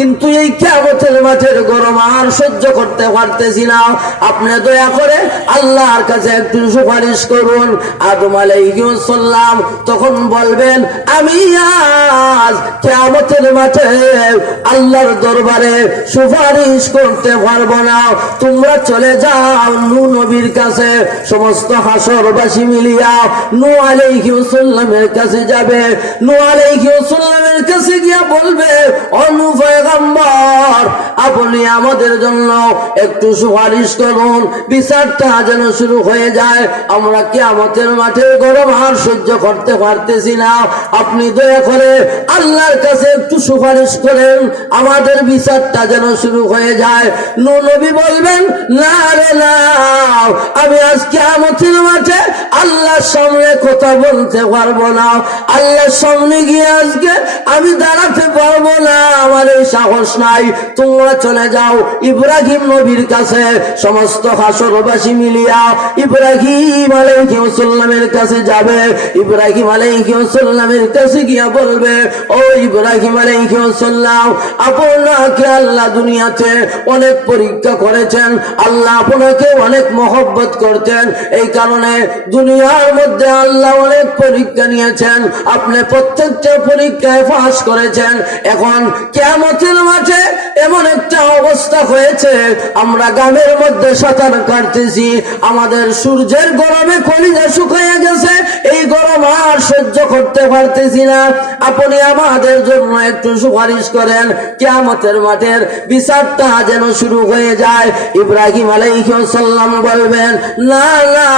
কিন্তু এই কেমতের মাঠের গরম আর সহ্য করতে পারতেছি না। আপনি দয়া করে আল্লাহর কাছে একটু সুপারিশ করুন। আদম আলাইহিসসালাম তখন বলবেন, আমি আজ কেমতের মাঠে আল্লাহর দরবারে সুপারিশ করতে পারব না। তোমরা চলে যাও নু নবীর কাছে। সমস্ত হাসরবাসী মিলিয়া নু আলাইহিসসালামের কাছে যাবে। নু আলাইহিসসালামের কাছে গিয়া বলবে, অনু পয়গম্বর আপনি আমাদের জন্য একটু সুপারিশ করুন, বিচারটা যেন শুরু হয়ে যায়। আমরা কি আমাদের মাঠে গরম আর সহ্য করতে পারতেছি না। আপনি দয়া করে আল্লাহর কাছে একটু সুপারিশ করেন, আমাদের বিচারটা যেন শুরু হয়ে যায়। নবী বলবেন, না রে, না। আজ কিয়ামতের মাঠে আল্লাহর সামনে কথা বলতে পারব না। আল্লাহর সামনে গিয়ে আজকে আমি দাঁড়াতে পারব না। আমার এই সাহস নাই। তোমরা চলে যাও ইব্রাহিম নবীর কাছে। সমস্ত হাসরবাসী মিলিয়া ইব্রাহিম আলাইহিসসালামের কাছে যাবে। ইব্রাহিম আলাইহিসসালামের কাছে গিয়া বলবে, ও ইব্রাহিম আলাইহিসসালাম আপনাকে আল্লাহ দুনিয়াতে অনেক পরীক্ষা করেছেন। আল্লাহ আপনাকে অনেক মহব্বত করতেন এই কারণে দুনিয়ার মধ্যে আল্লাহ অনেক পরীক্ষা নিয়েছেন। আপনি প্রত্যেকটা পরীক্ষায় ফাঁস করেছেন। এখন কেমন মাঠে এমন একটা অবস্থা হয়েছে। আমরা গ্রামের মধ্যে সাঁতার কাটতেছি আমাদের সূর্যের গরমে কলিজা শুকিয়ে গেছে। এই গরম আর সহ্য করতে পারতেছি না। আপনি আমাদের জন্য একটু সুপারিশ করেন। কেয়ামতের মাঠের বিচারটা যেন শুরু হয়ে যায়। ইব্রাহিম আলাইসাল্লাম বলবেন, না না,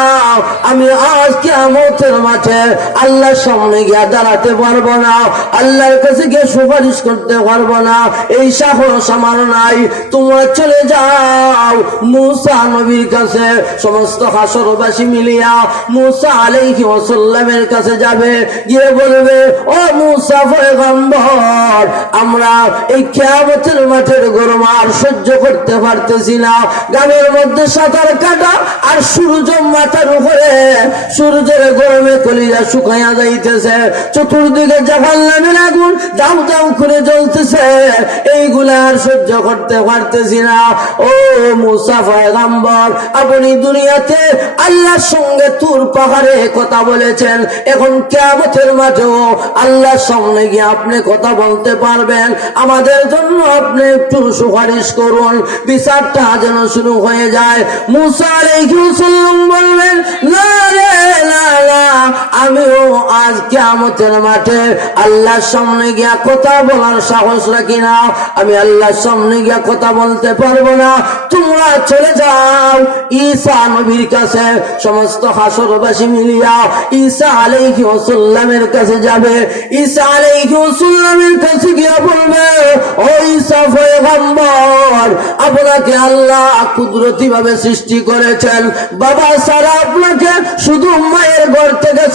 আমি আজ কেয়ামতের মাঠে আল্লাহর সামনে গিয়ে দাঁড়াতে পারব না। আল্লাহর কাছে গিয়ে সুপারিশ করতে পারব না। এই সাহস আমার নাই। তোমরা চলে যাও। মুসা নবীর কাছে সমস্ত হাসরবাসী মিলিয়া মুসা আলাইহি ওয়াসাল্লামের কাছে যাবে, গিয়ে বলবে, ও মুসা পয়গম্বর, আমরা এই কিয়ামতের মাঠের গরম আর সহ্য করতে পারতেছি না। গ্রামের মধ্যে সাঁতার কাটা আর সূর্য মাথার উপরে সূর্যের গরমে কলিজা শুকাইয়া যাইতেছে। চতুর্দিকে জাফাল নামের আগুন দাম দাম করে জ্বলতেছে। এইগুলা আর সহ্য করতে পারতেছি না। ও মুসাফা গাম্বর আপনি দুনিয়াতে আল্লাহর সঙ্গে তুর পাহাড়ে কথা বলেছেন। এখন কেমতের মাঝেও আল্লাহর সামনে গিয়ে আপনি কথা বলতে পারবেন। আমাদের জন্য আপনি একটু সুপারিশ করুন, বিচারটা যেন শুরু হয়ে যায়। মুসা আলাইহিসসালাম বলবেন না আজ কেমতের মাঠে আল্লাহর সামনে গিয়া কথা বলার সাহস রাখি না। আমি আল্লাহর সামনে গিয়া কথা বলতে পারব না। তোমরা চলে যাও। ঈসা নবীর কাছে সমস্ত হাসরবাসী মিলিয়া ঈসা আলাইহি ওয়াসাল্লামের কাছে যাবে। ঈসা আলাইহি ওয়াসাল্লামের কাছে গিয়া বলবে, ও ঈসা পয়গম্বর, আপনাকে আল্লাহ কুদরতি ভাবে সৃষ্টি করেছেন। বাবা সারা আপনাকে শুধু মায়ের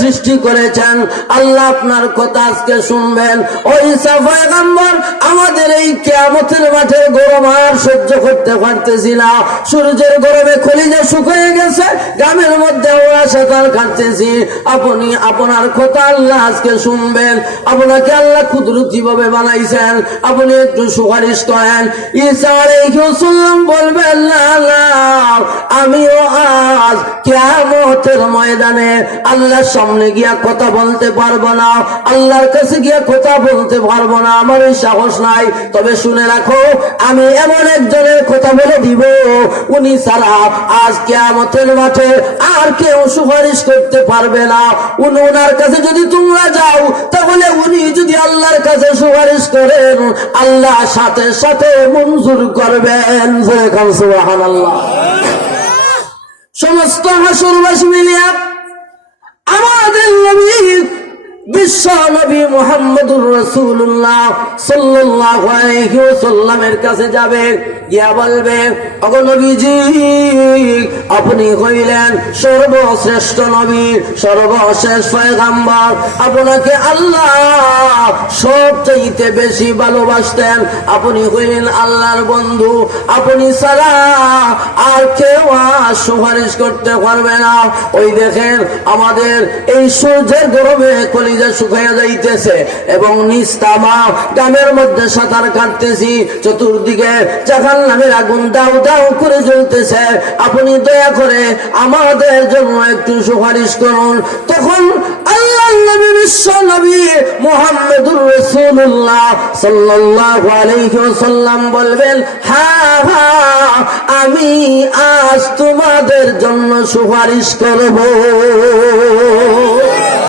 সৃষ্টি করেছেন। আল্লাহ আপনার কথা আজকে শুনবেন। ওই পয়গম্বর আমাদের এই কেয়ামতের মাঠে গরম আর সহ্য করতে পারতেছি না। সূর্যের গরমে খলিজা শুকিয়ে গেছে গ্রামের মধ্যে ওরা আপনি, আপনার কথা আল্লাহ আজকে শুনবেন। আপনাকে আল্লাহ বানাইছেন। আপনি একটু সুপারিশ করেন। বলবেন আমিও আজ কিয়ামতের ময়দানে আল্লাহর সামনে গিয়া কথা বলতে পারব না। আল্লাহর কাছে গিয়া কথা বলতে পারব না। আমার এই সাহস নাই। তবে শুনে রাখো, আমি এমন একজনের কথা বলে দিব, উনি সারা আজ কেয়ামতের মাঠে আর কেউ সুপারিশ করতে পারবে না। উনি ওনার কাছে যদি তোমরা যাও, তাহলে উনি যদি আল্লাহর কাছে সুপারিশ করেন, আল্লাহ সাথে সাথে মঞ্জুর করবেন। সমস্ত হাসুরবাসী মিলিয়া আমাদের নবী বিশ্ব নবী আপনি হইলেন সর্বশ্রেষ্ঠ নবী, সর্বশেষ পয়গাম্বর। আপনাকে আল্লাহ সবচাইতে বেশি ভালোবাসতেন। আপনি হইলেন আল্লাহর বন্ধু। আপনি ছাড়া আর কেউ আর সুপারিশ করতে পারবে না। ওই দেখেন, আমাদের এই সূর্যের গরমে কলি কলিজা শুকাইয়া যাইতেছে এবং নিস্তামা গ্রামের মধ্যে সাঁতার কাটতেছি, চতুর্দিকে জাহান নামের আগুন দাও দাও করে জ্বলতেছে। আপনি দয়া করে আমাদের জন্য একটু সুপারিশ করুন। তখন আল্লাহ নবী, বিশ্ব নবী মোহাম্মদুর রসুল্লাহ সাল্লাল্লাহু আলাইহি ওয়াসাল্লাম বলবেন হ্যাঁ হ্যাঁ আমি আজ তোমাদের জন্য সুপারিশ করব।